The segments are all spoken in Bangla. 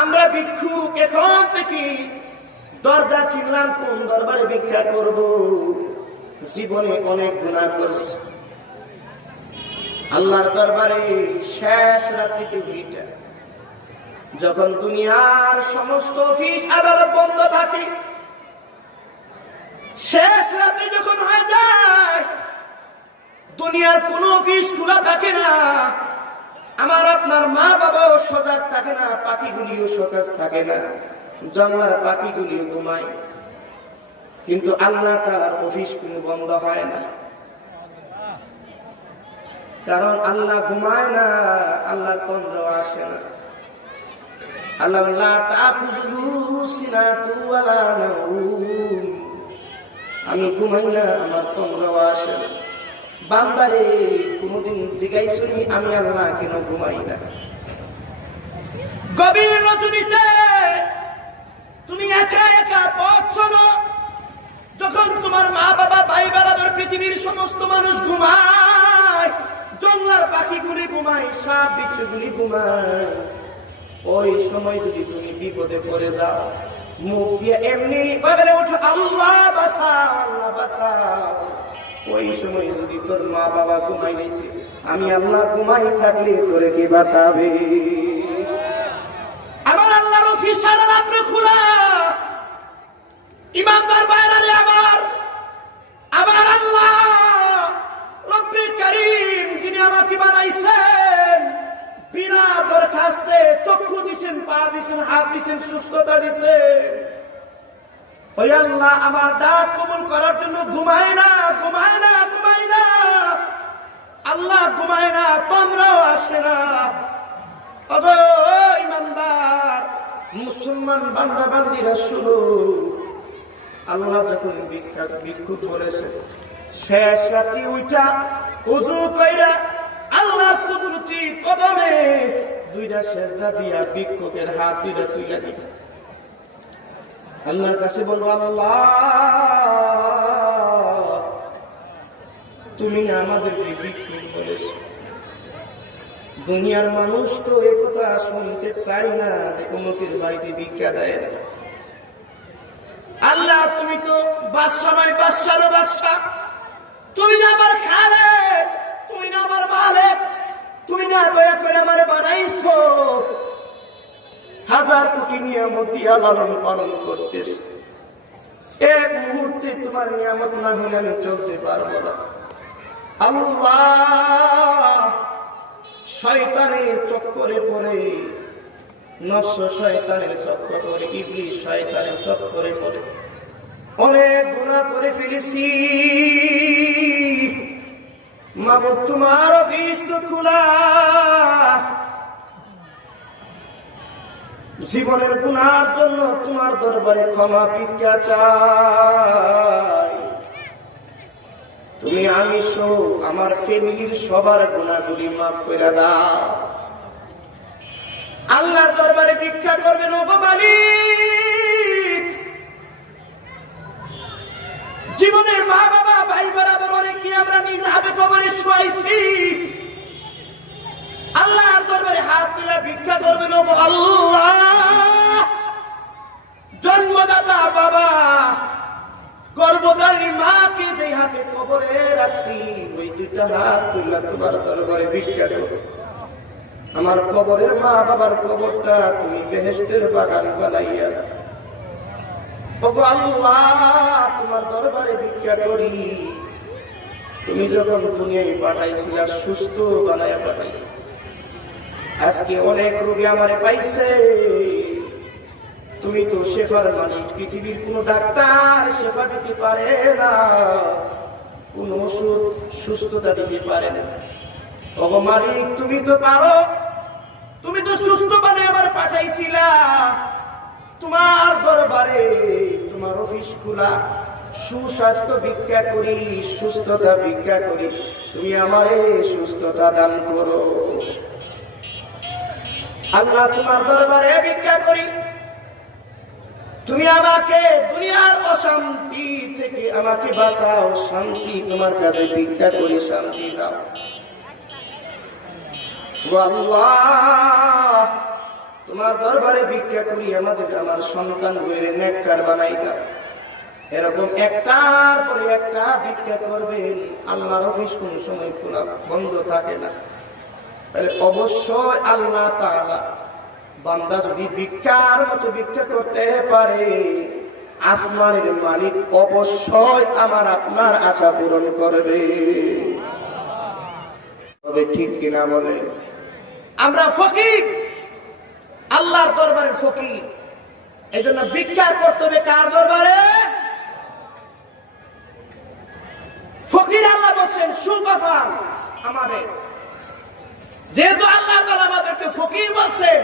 আমরা ভিক্ষুক এখন থেকে দরজা চিনলাম কোন দরবারে ভিক্ষা করব। জীবনে অনেক গুনাহ করছি, আল্লাহর দরবারে শেষ রাত্রিতে ভিড়টা, যখন দুনিয়ার সমস্ত অফিস আদালত বন্ধ থাকে, শেষ রাত্রি যখন হয়ে যায়, দুনিয়ার কোন অফিস খোলা থাকে না, আমার আপনার মা বাবাও সজাগ থাকে না, পাখিগুলিও সজাগ থাকে না, জঙ্গলার পাখিগুলিও ঘুমায়, কিন্তু আল্লাহ তাআলার অফিস কোনো বন্ধ হয় না। কারণ আল্লাহ ঘুমায় না, আল্লাহর তন্দ্র আসে না। আল্লাহ লা তাখুযুহু সিনাতু ওয়ালা নাওম, আমি ঘুমাই না, আমার তন্দ্র আসে না। বান্দারে কোনদিন জিজ্ঞাসা আমি আল্লাহ কেন ঘুমাই না? গভীর রজনীতে তুমি একা একা পথ চলো, যখন তোমার মা বাবা ভাই বেড়াদের পৃথিবীর সমস্ত মানুষ ঘুমায়, জঙ্গলার পাখিগুলি ঘুমায়, সাপ বিচ্ছুগুলি ঘুমায়, ওই সময় যদি তুমি বিপদে পড়ে যাও, মুখ দিয়ে এমনি বলে ওঠো আল্লাহ বাঁচাও, আল্লাহ বাঁচাও, ওই সময় যদি তোর মা বাবা ঘুমাই গেছে, আমি আল্লাহ ঘুমাই থাকলে তোরে কি বাঁচাবে? আমার আল্লাহর অফিস সারা রাত্র খোলা। ইমানদার বাইরে আমার আল্লাহ রব্বুল কারীম, যিনি আমাকে বানাইছেন, বিনা দরখাস্তে চক্ষু দিছেন, পা দিছেন, হাত দিছেন, সুস্থতা দিছেন, ওই আল্লাহ আমার ডাক কবুল করার জন্য ঘুমায় না, ঘুমায় না, ঘুমায় না। আল্লাহ ঘুমায় না, তোমরাও আসে না। ওগো ইমানদার মুসলমান বান্দা বান্দিরা শুনো, আল্লাহ যখন ভিক্ষুক বলেছে, শেষ রাত্রি উঠা ওযু কইরা আল্লাহ কুদরতি কদমে দুইটা সেজদা দিয়া ভিক্ষুকের হাত দুইটা তুইলা দিবে, আল্লাহর কাছে বলবো আল্লাহ তুমি আমাদেরকে ভিক্ষুক বলেছ। দুনিয়ার মানুষ তো একথা শুনতে চায় না যে অমুকের বাড়িতে ভিক্ষা দেয় না। আল্লাহ তুমি তো বাদশা নয়, বাদশারও বাদশা, তুমি না আমার খালেক, তুমি না আমার মালিক, তুমি না দয়া করে আমারে বানাইছো, হাজার কোটি নিয়ামত দিয়া লালন পালন করতেছ, এক মুহূর্তে তোমার নিয়ামত না হলে আমি চলতে পারবো না। আল্লাহ শয়তানের চক্করে পড়ে, নফস শয়তানের চক্কর করে, ইবলিস শয়তানের চক্করে পড়ে অনেক গুনাহ করে ফেলেছি। মাবুদ তোমার অফিস তো খোলা, জীবনের গুনার জন্য তোমার দরবারে ক্ষমা ভিক্ষা চাই। তুমি আমি সহ আমার ফ্যামিলির সবার গুনাহগুলি মাফ করে দাও। আল্লাহর দরবারে ভিক্ষা করবেন ওগো মালিক। জীবনে মা বাবা ভাই বরাবর অনেকে আমরা নিজ হাতে কবরে শোয়াইছি, আল্লাহর দরবারে হাত তুলে ভিক্ষা করবেন ওগো আল্লাহ। জন্মদাতা বাবা, গর্ভধারী মাকে যে হাতে কবরে রাখছি, ওই দুইটা হাত তুলে তোমার দরবারে ভিক্ষা করো। আমার কবরের মা বাবার কবরটা তুমি বেহেশতের বাগান বানাইয়া দাও ওগো আল্লাহ। তোমার দরবারে ভিক্ষা করি, তুমি যখন দুনিয়ায় পাঠাইছিলা সুস্থ বানাইয়া পাঠাইছি, আজকে অনেক রোগী আমারে পাইছে। তুমি তো শেফার মালিক, পৃথিবীর কোন ডাক্তার শেফা দিতে পারে না, কোন ওষুধ সুস্থতা দিতে পারে না। ওগো মালিক তুমি তো পারো, তুমি তো সুস্থ বানিয়ে আমার পাঠাইছিলা। তোমার দরবারে তোমার অফিস খোলা, সুস্বাস্থ্য ভিক্ষা করি, সুস্থতা ভিক্ষা করি, তুমি আমারে সুস্থতা দান করো আল্লাহ। তোমার দরবারে ভিক্ষা করি, তুমি আমাকে দুনিয়ার অশান্তি থেকে আমাকে বাঁচাও, শান্তি তোমার কাছে ভিক্ষা করি, শান্তি দাও আল্লাহ। তোমার দরবারে ভিক্ষা করি, আমাদের আমার সন্তান গুলির নেককার বানাই দাও। এরকম একটার পরে একটা ভিক্ষা করবেন। আল্লাহর অফিস কোন সময় খোলা বন্ধ থাকে না। তাহলে অবশ্যই আল্লাহ তাআলা বান্দা যদি ভিক্ষার মতো ভিক্ষা করতে পারে, আসমানের মালিক অবশ্যই আমার আপনার আশা পূরণ করবে। তবে ঠিক কিনা বলে? আমরা ফকির, আল্লাহর দরবারে ফকির। এই জন্য ভিক্ষা করতে হবে কার দরবারে? ফকির আল্লাহ বলছেন সুকফান আমাদের। যেহেতু আল্লাহ তাআলা আমাদেরকে ফকির বলছেন,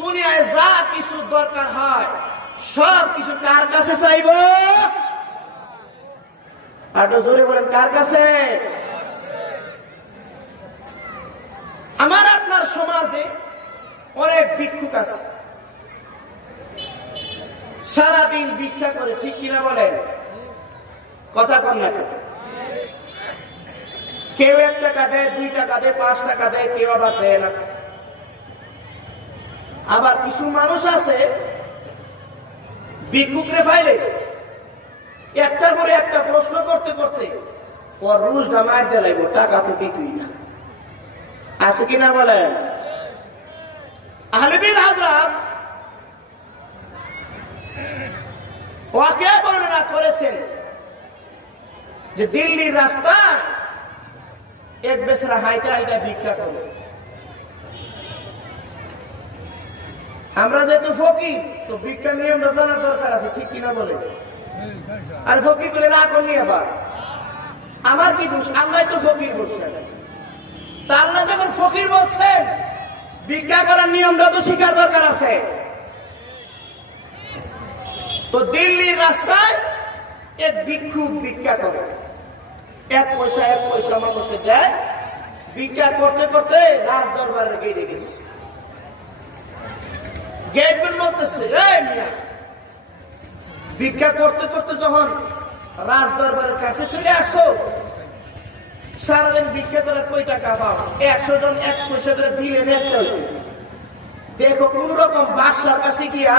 দুনিয়ায় যা কিছু দরকার হয় সব কিছু কার কাছে চাইব? আর জোরে বলেন, কার কাছে? আমার আপনার সমাজে অনেক ভিক্ষুক আছে, সারাদিন ভিক্ষা করে, ঠিক কিনা বলেন? কথা কন না কেন? কেউ 1 টাকা দেয়, 2 টাকা দেয়, 5 টাকা দেয়, কেউ আবার দেয় না। আবার কিছু মানুষ আছে ভিক্ষুকরে ফাইলে একটার পরে একটা প্রশ্ন করতে করতে ওর রুশ মার দেলাইব, টাকা তো কিছুই না। আছে কিনা বলেন? আহলে বিল হযরত ওয়াকে বর্ণনা করেছেন যে দিল্লির রাস্তা এক বেচারা হাইটা হাইটা ভিক্ষা করে। আমরা যেহেতু ফকির, তো ভিক্ষা নিয়মটা জানার দরকার আছে, ঠিক কিনা বলে? আর ফকির করে না করনি আবার আমার কি দোষ? আল্লাহ তো ফকির বলছেন। তা আল্লাহ যখন ফকির বলছেন, ভিক্ষা করার নিয়মটা তো শিকার দরকার আছে। তো দিল্লির রাস্তায় এক ভিক্ষুক ভিক্ষা করে, 1 পয়সা 1 পয়সা মানুষে যায়। ভিক্ষা করতে করতে রাজ দরবারের গেটে গেছে। গেটম্যান বলতেছে, এই মিয়া, ভিক্ষা করতে করতে যখন রাজ দরবারের কাছে চলে আসো, সারাদিন ভিক্ষা করে কয় টাকা পাও? 100 জন 1 পয়সা করে দিলেন একটা। দেখো কোন রকম বাদশার কাছে গিয়া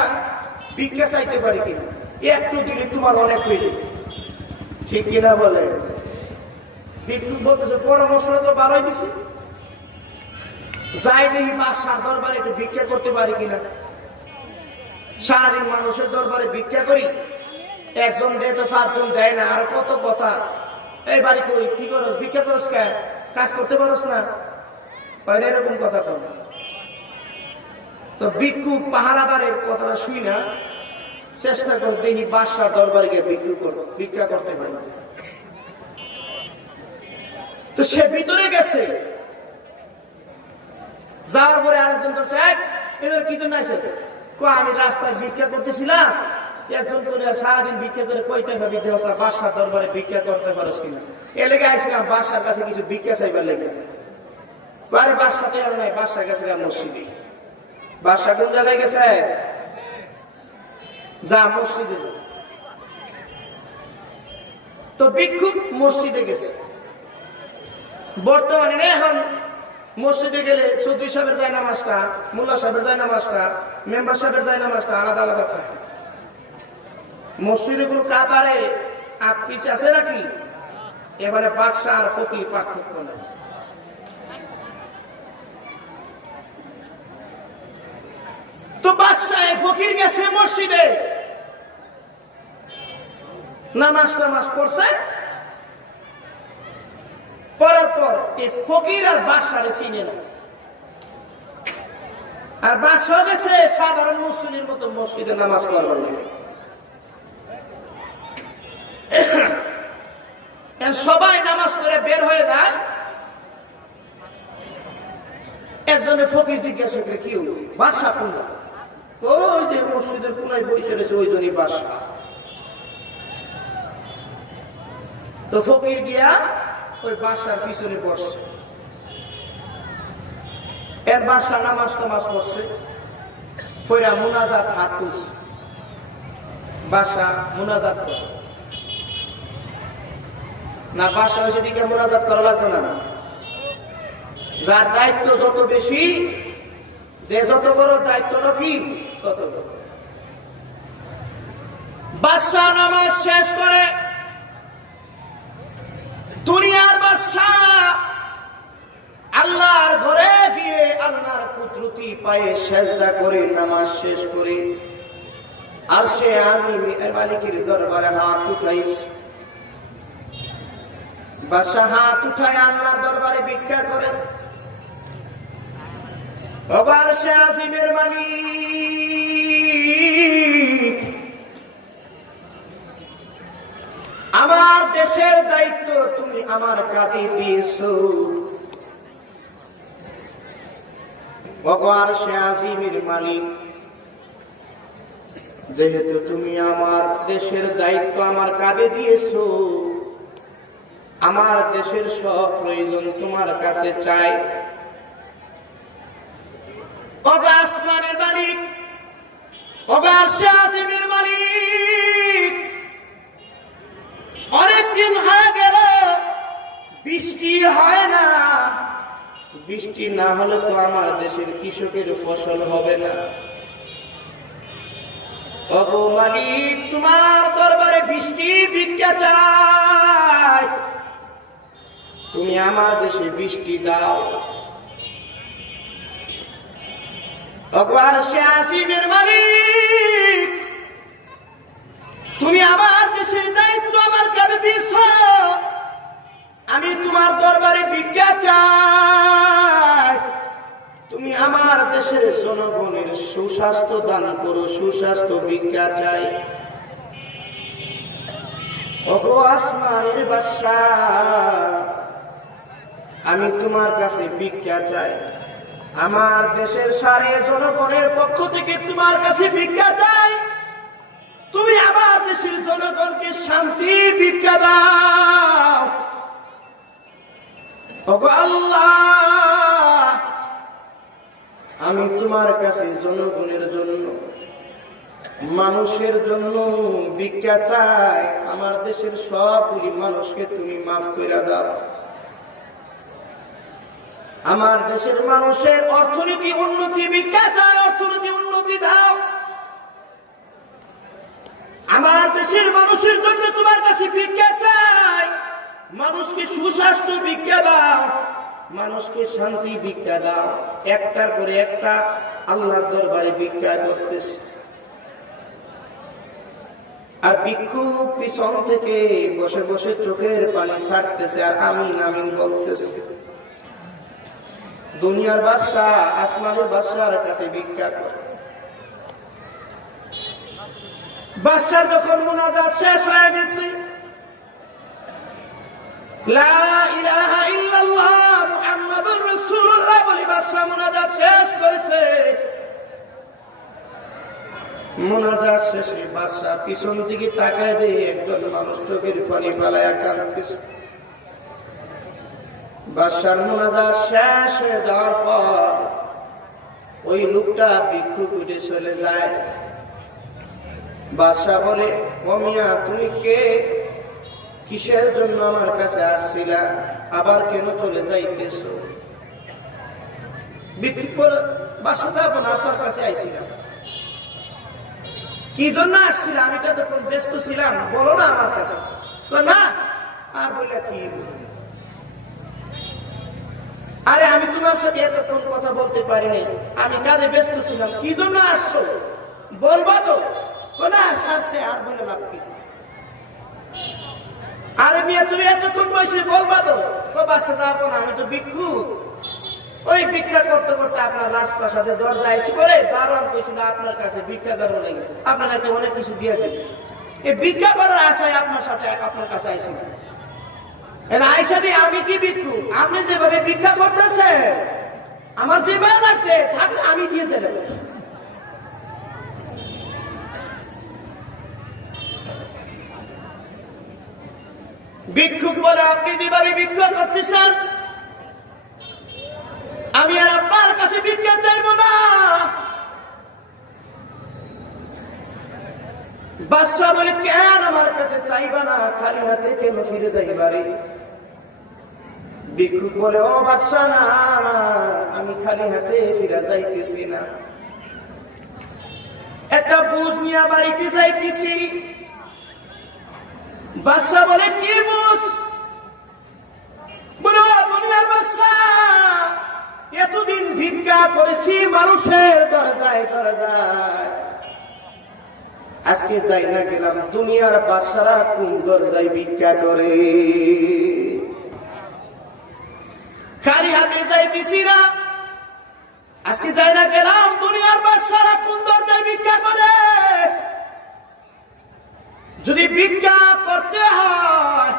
ভিক্ষা চাইতে পারি কিনা, একটু দিলে তোমার অনেক হয়েছে, ঠিক কিনা বলে? ভিক্ষুক বলতেছে, পরামর্শ তো ভালোই দিছে, যাই দেখি বাদশার দরবারে একটু ভিক্ষা করতে পারি কিনা। সারাদিন মানুষের দরবারে ভিক্ষা করি, 1 জন দেয় তো 5 জন দেয় না। আর কত কথা, এই বাড়ি কই, কি করস, ভিক্ষা করস কে, কাজ করতে পারস না, এরকম কথা কর। তো ভিক্ষুক পাহারাদারের কথাটা শুই না, চেষ্টা করে দেখি বাদশার দরবারে গিয়ে ভিক্ষা করতে পারি। তো সে ভিতরে গেছে, যাওয়ার পরে আরেকজন ধরছে, এদের কি জন্য আসে? আমি রাস্তায় ভিক্ষা করতেছিলাম, 1 জন করে সারাদিন ভিক্ষা করে কয় টাকা দিতে হবে, বাদশার দরবারে ভিক্ষা করতে পারস কিনা। এ লেগে আইছিলাম বাদশার কাছে কিছু ভিক্ষা চাইবার লেগে। আরে বাদশা তো আর নাই, বাদশা গেছে মসজিদে। বাদশা কোন জায়গায় গেছে? যা মসজিদে যা। তো ভিক্ষুক মসজিদে গেছে। বর্তমানে এখন মসজিদে গেলে চৌধুরী সাহেবের যায় নামাজটা, মোল্লা সাহেবের যায় নামাজটা, মেম্বার সাহেবের যায় নামাজটা আলাদা আলাদা থাকে। মসজিদে কোন কাতারে পিছ আছে নাকি? এবারে বাদশা আর ফকির পার্থক্য নেই। তো বাদশা ফকির গেছে মসজিদে, নামাজ পড়ছে। পড়ার পর এই ফকির আর বাদশারে চিনে না। আর বাদশা গেছে সাধারণ মুসলিমের মতো মসজিদে নামাজ পড়ার জন্য। সবাই নামাজ পড়ে বের হয়ে যায়। একজনের ফকির জিজ্ঞাসা করে, কি হলো বাদশা কোনটা? ওই যে মসজিদের কোনায় বসে রয়েছে, ওই জনই বাদশা। তো ফকির গিয়া ওই বাদশার পিছনে বসছে। এর বাদশা নামাজ পড়ছে, পয়রা মুনাজাত হাত তুলছে। বাদশা মুনাজাত করে না, বাদশা হয়েছে দিকে মুনাজাত করা লাগবে না। যার দায়িত্ব যত বেশি, যে যত বড় দায়িত্ব রাখি তত বড়। বাদশাহ নামাজ শেষ করে, দুনিয়ার বাদশাহ আল্লাহর ঘরে গিয়ে আল্লাহর কুদরতি পায়ে সেজদা করে নামাজ শেষ করে আরশে আজিমের মালিকের দরবারে হাত উঠাইছে। বাদশাহ হাত উঠায় আল্লাহর দরবারে ভিক্ষা করে, আরশে আজিমের মালিক, আমার দেশের দায়িত্ব তুমি আমার কাঁধে দিয়েছো। আরশে আজিমের মালিক, যেহেতু তুমি আমার দেশের দায়িত্ব আমার কাঁধে দিয়েছো, আমার দেশের সব প্রয়োজন তোমার কাছে চাই। আসমানের মালিক, আরশে আজিমের মালিক, অনেকদিন হয়ে গেল বৃষ্টি হয় না, বৃষ্টি না হলে তো আমার দেশের কৃষকের ফসল হবে না। ওগো মালিক, তোমার দরবারে বৃষ্টি ভিক্ষা চাই, তুমি আমার দেশে বৃষ্টি দাও। ওগো আরশে আজিমের মালিক, তুমি আমার দেশের দায়িত্ব আমার কাঁধে দিয়েছো, আমি তোমার দরবারে ভিক্ষা চাই, তুমি আমার দেশের জনগণের সুস্বাস্থ্য দান করো, সুস্বাস্থ্য ভিক্ষা চাই। ওগো আসমানের বাদশাহ, আমি তোমার কাছে ভিক্ষা চাই, আমার দেশের সারে জনগণের পক্ষ থেকে তোমার কাছে ভিক্ষা চাই, তুমি আমার দেশের জনগণকে শান্তি ভিক্ষা দাও। ওগো আল্লাহ, আমি তোমার কাছে জনগণের জন্য, মানুষের জন্য ভিক্ষা চাই, আমার দেশের সবগুলি মানুষকে তুমি মাফ করে দাও। আমার দেশের মানুষের অর্থনীতি উন্নতি ভিক্ষা চাই, অর্থনীতি উন্নতি দাও। আমার দেশের মানুষের জন্য তোমার কাছে ভিক্ষা চাই, মানুষকে সুস্বাস্থ্য ভিক্ষা দাও, মানুষকে শান্তি ভিক্ষা দাও। একটার পরে একটা আল্লাহর দরবারে ভিক্ষা করতেছে, আর ভিক্ষু পিছন থেকে বসে বসে চোখের পানি ছাড়তেছে আর আমিন আমিন বলতেছে। দুনিয়ার বাদশাহ আসমানের বাদশার কাছে ভিক্ষা করে। বাদশার যখন মুনাজাত শেষ হয়ে গেছে, লা ইলাহা ইল্লাল্লাহ মুহাম্মাদুর রাসূলুল্লাহ বলে বাদশা মুনাজাত শেষ করেছে। মুনাজাত শেষে বাদশা পিছন দিকে তাকায় দিয়ে একজন মানুষ চোখের পানি ফালাইয়া কাঁদতেছে। বাদশার মুনাজাত শেষ হয়ে যাওয়ার পর ওই লোকটা ভিক্ষুক উঠে চলে যায়। বাদশা বলে, ও মিয়া, তুমি কে? কিসের জন্য আমার কাছে আসছিলা? আবার কেন চলে যাইতেছ? ভিক্ষুক বলে, বাদশা যাবো না, আপনার কাছে আইছিলাম। কি জন্য আসছিলাম? আমি তো তখন ব্যস্ত ছিলাম, বলো না আমার কাছে। তো না, আর বললে কি? আরে আমি তোমার সাথে এতক্ষণ কথা বলতে পারিনি, আমি কাজে ব্যস্ত ছিলাম। কি জন্য আসছো বলবা তো? না, সারছে, আর বলে লাভ কি? আরে মিয়া, তুমি এতক্ষণ বসে বলবা তো? বাসা যাবো না, আমি তো ভিক্ষুক। ওই ভিক্ষা করতে করতে আপনার রাজপ্রাসাদে দরজা এসে করে দারোয়ান কইছিল আপনার কাছে ভিক্ষা দেবো নাকি, আপনাকে অনেক কিছু দিয়ে দেবে। এই ভিক্ষা করার আশায় আপনার সাথে আপনার কাছে আইসিল। আয়সা দিয়ে আমি কি ভিক্ষুক? আপনি যেভাবে ভিক্ষা করতেছেন আমার যে ভালো লাগছে, থাকলে আমি দিয়ে দেব। ভিক্ষুক বলে, আপনি যেভাবে ভিক্ষা করতেছেন আমি আর আপনার কাছে ভিক্ষা চাইব না। বাদশা বলে, কেন আমার কাছে চাইবা না? খালি হাতে কেন ফিরে যাইবারে? ভিক্ষুক বলে, ও বাদশা, না, আমি খালি হাতে ফিরে যাইতেছি না, একটা বুঝ নিয়ে বাড়িতে যাইতেছি। বাদশা বলে, কি বুঝ? বলে, দুনিয়ার বাদশা, এতদিন ভিক্ষা করেছি মানুষের দরজায় দরজায়, আজকে যাই না গেলাম দুনিয়ার বাদশারা কোন দরজায় ভিক্ষা করে, খালি হাতে যাইতেছি না, আজকে যাই না গেলাম দুনিয়ার বাদশারা কোন দরজায় ভিক্ষা করে। যদি ভিক্ষা করতে হয়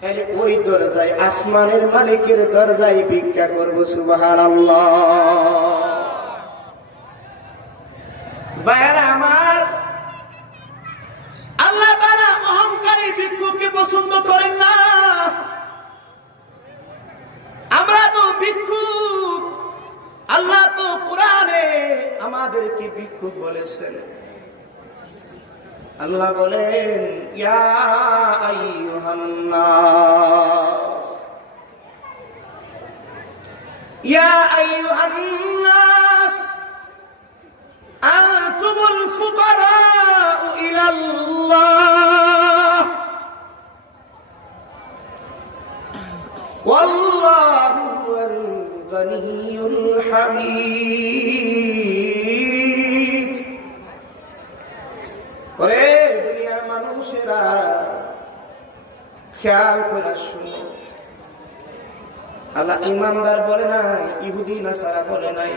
তাহলে ওই দরজায়, আসমানের মালিকের দরজায় ভিক্ষা করবো। সুবহানাল্লাহ। ভাইয়েরা আমার, আল্লাহ তাআলা অহংকারী ভিক্ষুককে পছন্দ করেন না। আমরা তো ভিক্ষুক, আল্লাহ তো কোরআনে আমাদেরকে ভিক্ষুক বলেছেন। আল্লাহ বলেন, ইয়া আইয়ুহান নাস, ইয়া আইয়ুহান নাস আনতুমুল ফুকারাউ ইলাল্লাহ ওয়াল্লাহু হুয়াল গনিয়্যুল হামিদ। ওরে দুনিয়ার মানুষেরা, খেয়াল করে শুনো, আল্লাহ ইমানদার বলে নাই, ইহুদি নাসারা বলে নাই,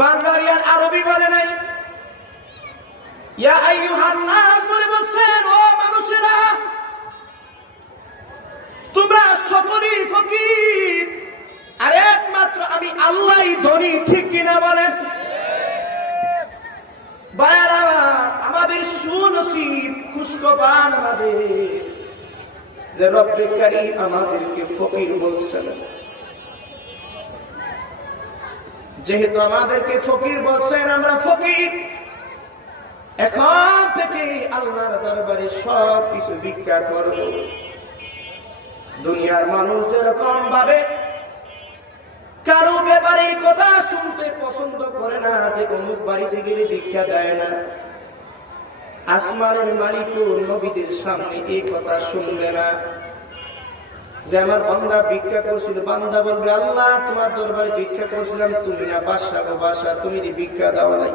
বাঙালি আর আরবি বলে নাই, ইয়া আইয়ুহান নাস বলে বলছেন, ও মানুষেরা, তোমরা সকলেই ফকির, আর একমাত্র আমি আল্লাহই ধনী। ঠিক কিনা বলেন? ভাইয়ারা, আমাদের সুনসিব, খুশখবর আমাদের যে রব্বে কারীম আমাদেরকে ফকির বলছেন। যেহেতু আমাদেরকে ফকির বলছেন, আমরা ফকির, এখন থেকে আল্লাহর দরবারে সব কিছু ভিক্ষা করব। দুনিয়ার মানুষ যেরকম ভাবে কারো ব্যাপারে কথা শুনতে পছন্দ করে না, যে অমুক বাড়িতে গেলে ভিক্ষা দেয় না, আসমানের মালিকও নবীদের সামনে এই কথা শুনবে না যে আমার বান্দা ভিক্ষা করছিল। বান্দা বলবে, আল্লাহ তোমার দরবারে ভিক্ষা করছিলাম, তুমি না বাদশা গো বাদশা, তুমি যে ভিক্ষা দাও নাই।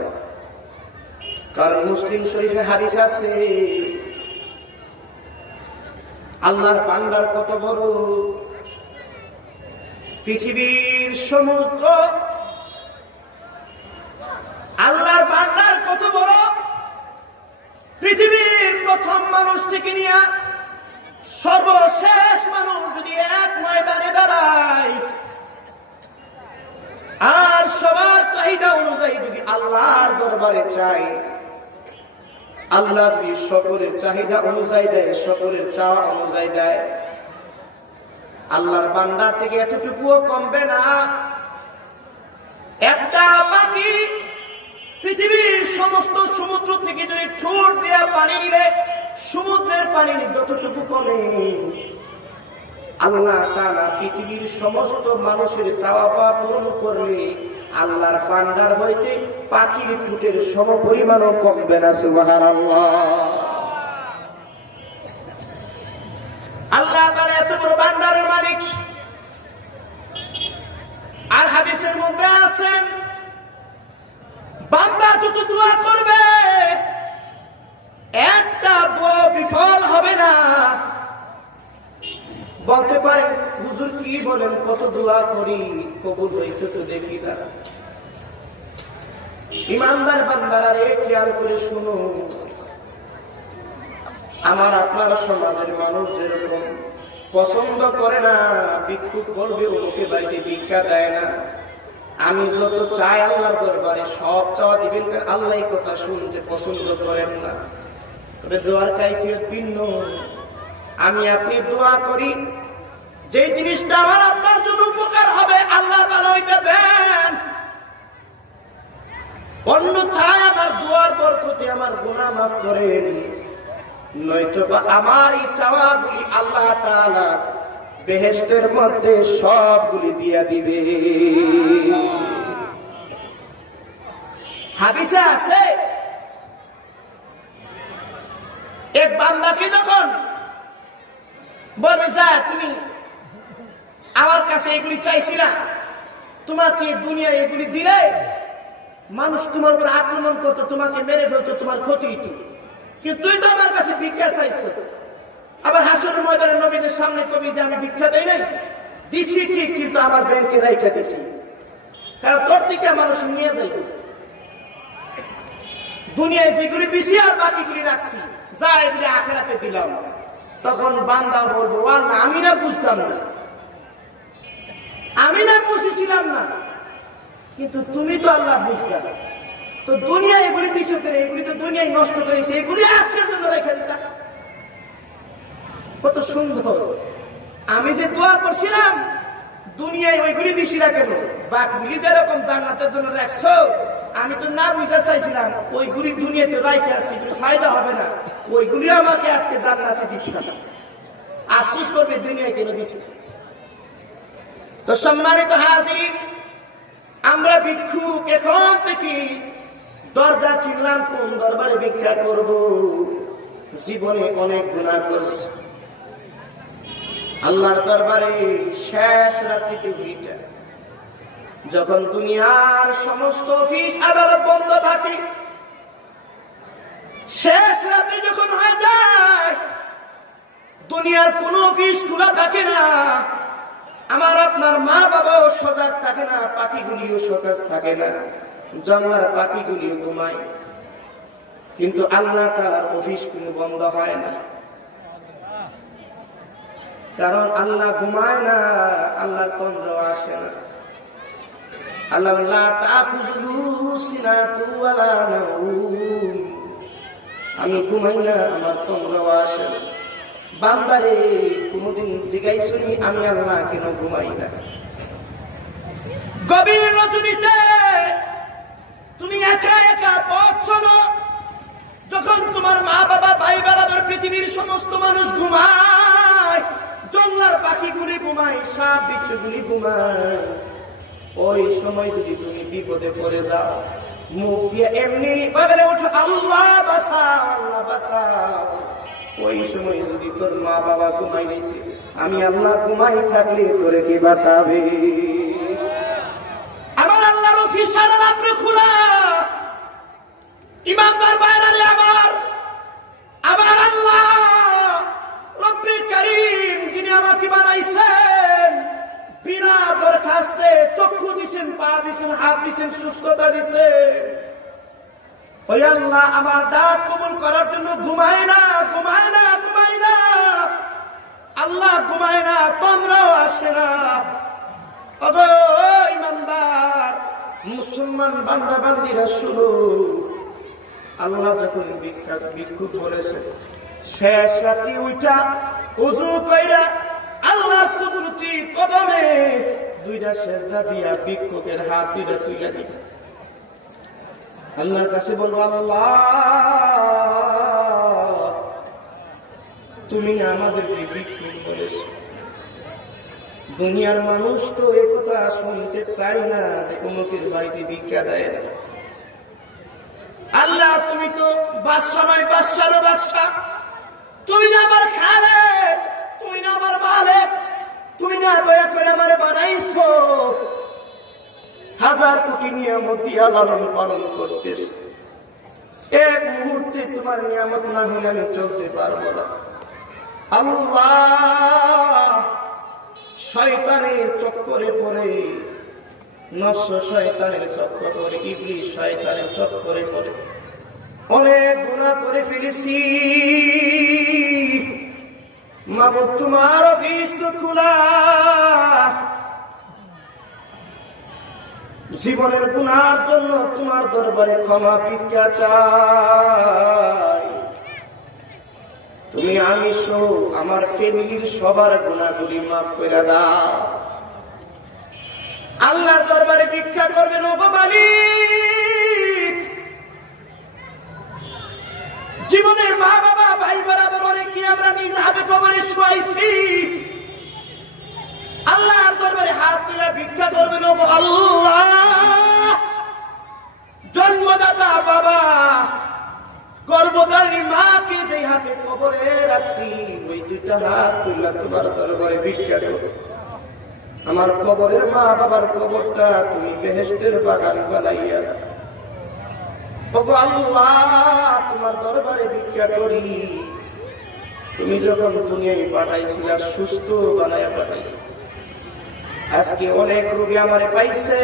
কারণ মুসলিম শরীফে হাদিস আছে, আল্লাহর বান্দার কত বড়, পৃথিবীর সমুদ্র, আল্লাহর বান্দার কত বড়, পৃথিবীর প্রথম মানুষ থেকে নিয়ে সর্বশেষ মানুষ যদি এক ময়দানে দাঁড়ায়, আর সবার চাহিদা অনুযায়ী যদি আল্লাহর দরবারে চাই, আল্লাহ যদি সকলের চাহিদা অনুযায়ী দেয়, সকলের চাওয়া অনুযায়ী দেয়, আল্লাহর বান্দার থেকে এতটুকুও কমবে না। একটা পাখি পৃথিবীর সমস্ত সমুদ্র থেকে যদি ঠোঁট দেওয়া পানি নিলে সমুদ্রের পানি যতটুকু কমে, আল্লাহ তাআলা পৃথিবীর সমস্ত মানুষের চাওয়া পাওয়া পূরণ করলে আল্লাহর বান্দার হইতে পাখির ঠোঁটের সমপরিমাণও কমবে না। সুবহানাল্লাহ। আল্লাহ তাআলা এত বড় বান্দারের মালিক। আর হাদিসের মধ্যে আছেন, বান্দা যত দোয়া করবে একটা দোয়া বিফল হবে না। বলতে পারেন, হুজুর কি বলেন, কত দোয়া করি কবুল হয়েছে তো দেখি না। ইমানদার বান্দারা রে, খেয়াল করে শুনো, আমার আপনার সমাজের মানুষ যেরকম পছন্দ করে না ভিক্ষুক করবে, ওকে বাড়িতে ভিক্ষা দেয় না, আমি যত চাই আল্লাহর দরবারে সব চাওয়া দিবেন, আল্লাহ কথা শুনতে পছন্দ করেন না। তবে দোয়ার কাইফিয়ত ভিন্ন। আমি আপনি দোয়া করি, যে জিনিসটা আমার আপনার জন্য উপকার হবে, আল্লাহ তাআলা ওইটা দেন। অন্যথায় আমার দোয়ার বরকতে আমার গুনাহ মাফ করেন, নয়তো বা আমার এই চাওয়াগুলি আল্লাহ তাআলা বেহেশতের মধ্যে সবগুলি দিয়া দিবে। হাদিসে আছে এক বান্দাকে যখন বলবে যা তুমি আমার কাছে এগুলি চাইছিলা, তোমাকে দুনিয়া এগুলি দিলে মানুষ তোমার উপর আক্রমণ করতো, তোমাকে মেরে ফেলতো, তোমার ক্ষতি হইতো, কিন্তু তুই তো আমার কাছে ভিক্ষা চাইছো। আবার হাসরের ময়দানে নবীদের সামনে কবি যে আমি ভিক্ষা দেই নাই, দিছি ঠিক, কিন্তু আমার ব্যাংকে রাইখা দিছি, কারণ তোর থেকে মানুষ নিয়ে যাইবে। দুনিয়ায় যেগুলি বেশি আর বাকিগুলি রাখছি, যা এগুলি আখেরাতে দিলাম। তখন বান্দা বলবো আল্লাহ আমি না বুঝতাম না, আমি না বুঝেছিলাম না, কিন্তু তুমি তো আল্লাহ বুঝতা, তো দুনিয়া এগুলি কিছু করে এগুলি তো দুনিয়ায় নষ্ট করেছে, এগুলি আজকের জন্য রেখে দিতাম। কত সুন্দর। আমি যে দোয়া করছিলাম দুনিয়ায় ওইগুলি দিছি না কেন, বাকিগুলি যেরকম জান্নাতের জন্য রাখছো, আমি তো না বুঝতে চাইছিলাম ওইগুলি দুনিয়াতে রাইখে আসছি, ফায়দা হবে না, ওইগুলি আমাকে আজকে জান্নাতে দিতে হবে। আফসোস করবে দুনিয়ায় কেন দিছি। তো সম্মানিত হাজির, আমরা ভিক্ষুক এখন থেকে দরজা চিনলাম কোন দরবারে ভিক্ষা করব। জীবনে অনেক গুনাহ করছি, আল্লাহর দরবারে শেষ রাত্রিতে ভিড়া, যখন দুনিয়ার সমস্ত অফিস আদালত বন্ধ থাকে, শেষ রাত্রি যখন হয়ে যায়, দুনিয়ার কোন অফিস খোলা থাকে না, আমার আপনার মা বাবাও সজাগ থাকে না, পাখিগুলিও সজাগ থাকে না, জঙ্গলার পাখিগুলিও ঘুমায়, কিন্তু আল্লাহ তাআলার অফিস কোনো বন্ধ হয় না, কারণ আল্লাহ ঘুমায় না, আল্লাহর তন্দ্র আসে না। আল্লাহ লা তাখুযুহু সিনাতুন ওয়ালা নাওম, আমি ঘুমাই না, আমার তন্দ্র আসে না। বান্দারে কোনদিন জিজ্ঞাসনি আমি আল্লাহ কেন ঘুমাই না? গভীর রজনীতে তুমি একা একা পথ চলো, যখন তোমার মা বাবা ভাই বেরাদর পৃথিবীর সমস্ত মানুষ ঘুমায়, জঙ্গলার পাখিগুলি ঘুমায়, সাপ বিচ্ছুগুলি ঘুমায়, ওই সময় যদি তুমি বিপদে পড়ে যাও, মুখ দিয়ে এমনি বলে ওঠো আল্লাহ বাঁচাও, আল্লাহ বাঁচাও, ওই সময় যদি তোর মা বাবা ঘুমাই নিছে, আমি আল্লাহ ঘুমাই থাকলে তোরে কি বাঁচাবে? আমার আল্লাহর অফিস সারা রাত্রে খোলা। ইমানদার বাইরে আমার আল্লাহ রব্বুল কারীম, যিনি আমাকে বানাইছেন, বিনা দরখাস্তে চক্ষু দিছেন, পা দিছেন, হাত দিছেন, সুস্থতা দিছেন, ওই আল্লাহ আমার ডাক কবুল করার জন্য ঘুমায় না, ঘুমায় না, ঘুমায় না, আল্লাহ ঘুমায় না, তোমরাও আসে না। ওগো ইমানদার মুসলমান বান্দা বান্দিরা শুনো, আল্লাহ যখন ভিক্ষুক বলেছে, শেষ রাত্রি উঠা ওযু কইরা আল্লাহর কুদরতি কদমে দুইটা সেজদা দিয়া ভিক্ষুকের হাত দুইটা তুইলা দিবে, আল্লাহর কাছে বলবো আল্লাহ তুমি আমাদেরকে ভিক্ষুক বলেছ। দুনিয়ার মানুষ তো একথা শুনতে চাই না যে অমুকের বাড়িতে ভিক্ষা দেয় না। আল্লাহ তুমি তো বাদশা নয়, বাদশারও বাদশা, তুমি না আমার খালেক, তুমি না আমার মালিক, তুমি না দয়া করে আমারে বানাইছো, হাজার কোটি নিয়ামত দিয়া লালন পালন করতেছ, এক মুহূর্তে তোমার নিয়ামত না হলে আমি চলতে পারবো না। আল্লাহ শয়তানের চক্করে পড়ে, নষ্ট শয়তানের চক্কর পড়ে, ইবলিস শয়তানের চক্করে পড়ে অনেক গুনাহ করে ফেলেছি। মাবুদ তোমার অফিস তো খোলা, জীবনের গুনার জন্য তোমার দরবারে ক্ষমা ভিক্ষা চাই। তুমি আমি সহ আমার ফ্যামিলির সবার গুনাহগুলি মাফ করে দাও। আল্লাহর দরবারে ভিক্ষা করবেন ওগো মালিক। জীবনের মা বাবা ভাই বরাবর অনেকে আমরা নিজ হাতে কবরে শুয়াইছি, টাকা বাবা, গর্ভধারী মাকে যে হাতে কবরে রাখছি, ওই দুইটা হাত তুললা তোমার দরবারে ভিক্ষা করো। আমার কবরের মা বাবার কবরটা তুমি বেহেশতের বাগান বানাইয়া দাও। ওগো আল্লাহ, তোমার দরবারে ভিক্ষা করি, তুমি যখন দুনিয়ায় পাঠাইছিলা সুস্থ বানাইয়া পাঠাইছি। আজকে অনেক রোগী আমারে পাইছে,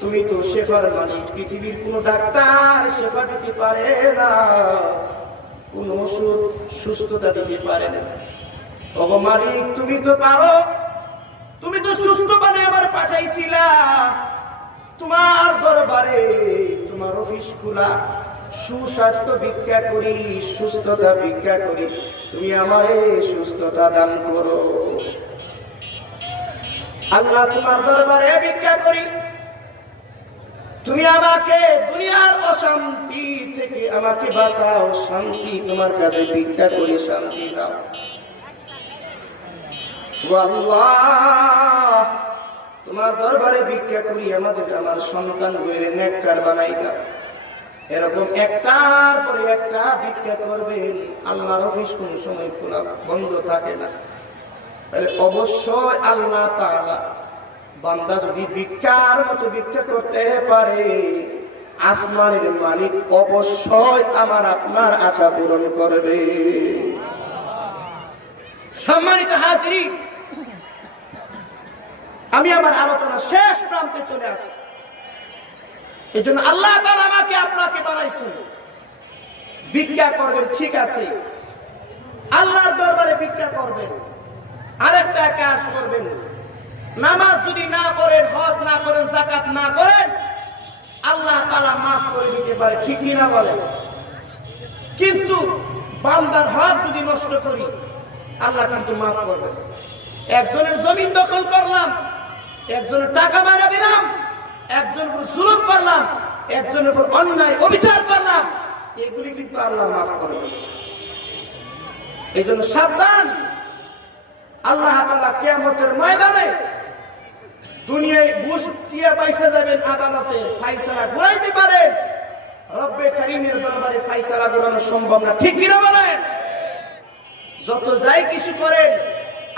তুমি তো শেফার মালিক, পৃথিবীর কোন ডাক্তার শেফা দিতে পারে না, কোন ওষুধ সুস্থতা দিতে পারে না। ওগো মালিক, তুমি তো পারো, তুমি তো সুস্থ বানিয়ে আমার পাঠাইছিলা। তোমার দরবারে তোমার অফিস খোলা, সুস্বাস্থ্য ভিক্ষা করি, সুস্থতা ভিক্ষা করি, তুমি আমারে সুস্থতা দান করো। আল্লাহ, তোমার দরবারে ভিক্ষা করি, তুমি আমাকে দুনিয়ার অশান্তি থেকে আমাকে বাঁচাও, শান্তি তোমার কাছে ভিক্ষা করি, শান্তি দাও। আল্লাহ, তোমার দরবারে ভিক্ষা করি, আমার সন্তান গুলির নেককার বানাই দাও। এরকম একটার পরে একটা ভিক্ষা করবেন, আল্লাহর অফিস কোন সময় খোলা বন্ধ থাকে না। তাহলে অবশ্যই আল্লাহ তাআলা বান্দা যদি ভিক্ষার মতো ভিক্ষা করতে পারে, আসমানের মালিক অবশ্যই আমার আপনার আশা পূরণ করবে। সম্মানিত হাজিরিন, আমি আমার আলোচনা শেষ প্রান্তে চলে আসছি। এই জন্য আল্লাহ তাআলা আমাকে আপনাকে বানাইছেন। ভিক্ষা করবেন, ঠিক আছে, আল্লাহর দরবারে ভিক্ষা করবেন। আরেকটা কাজ করবেন, নামাজ যদি না পড়েন, হজ না করেন, যাকাত না করেন, আল্লাহ তাআলা মাফ করে দিতে পারে, ঠিক কিনা বলেন? কিন্তু বান্দার হক যদি নষ্ট করি, আল্লাহ কিন্তু মাফ করবেন। একজনের জমিন দখল করলাম, একজনের টাকা মারা দিলাম, একজনের উপর জুলুম করলাম, একজনের উপর অন্যায় অবিচার করলাম, এগুলি কিন্তু আল্লাহ মাফ করবেন। এই জন্য সাবধান। আল্লাহ তাআলা কিয়ামতের ময়দানে দুনিয়ায় ঘুষ দিয়ে পয়সা যাবেন, আদালতে ফায়সালা ঘুরাইতে পারেন, রব্বে কারীমের দরবারে ফায়সালা ঘুরানো সম্ভব না, ঠিক কিনা বলেন? যত যাই কিছু করেন,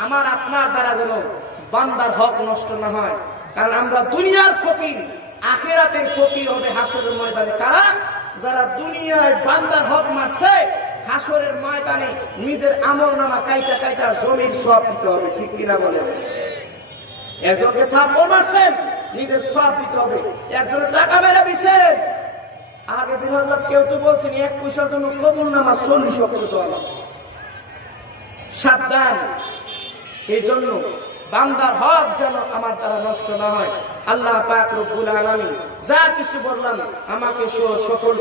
আমার আপনার দ্বারা যেন বান্দার হক নষ্ট না হয়। কারণ আমরা দুনিয়ার ফকির, আখিরাতের ফকির হবে হাসরের ময়দানে। কারা? যারা দুনিয়ায় বান্দার হক মারছে, হাসরের ময়দানে নিজের আমলনামা কাইটা কাইটা জমির সওয়াব দিতে হবে, ঠিক কিনা বলেন? একজনকে থাপ্পড় মারছেন, নিজের সওয়াব দিতে হবে। একজনের টাকা মেরে দিছেন, আগে দিন হযরত কেউ তো বলছেন 1 পয়সার জন্য কবুলনামা 40 অক্ষর দেওয়া। সাবধান। এই জন্য বান্দার হক যেন আমার দ্বারা নষ্ট না হয়। আল্লাহ পাক রব্বুল আলামিন যা কিছু বললাম আমাকে সকল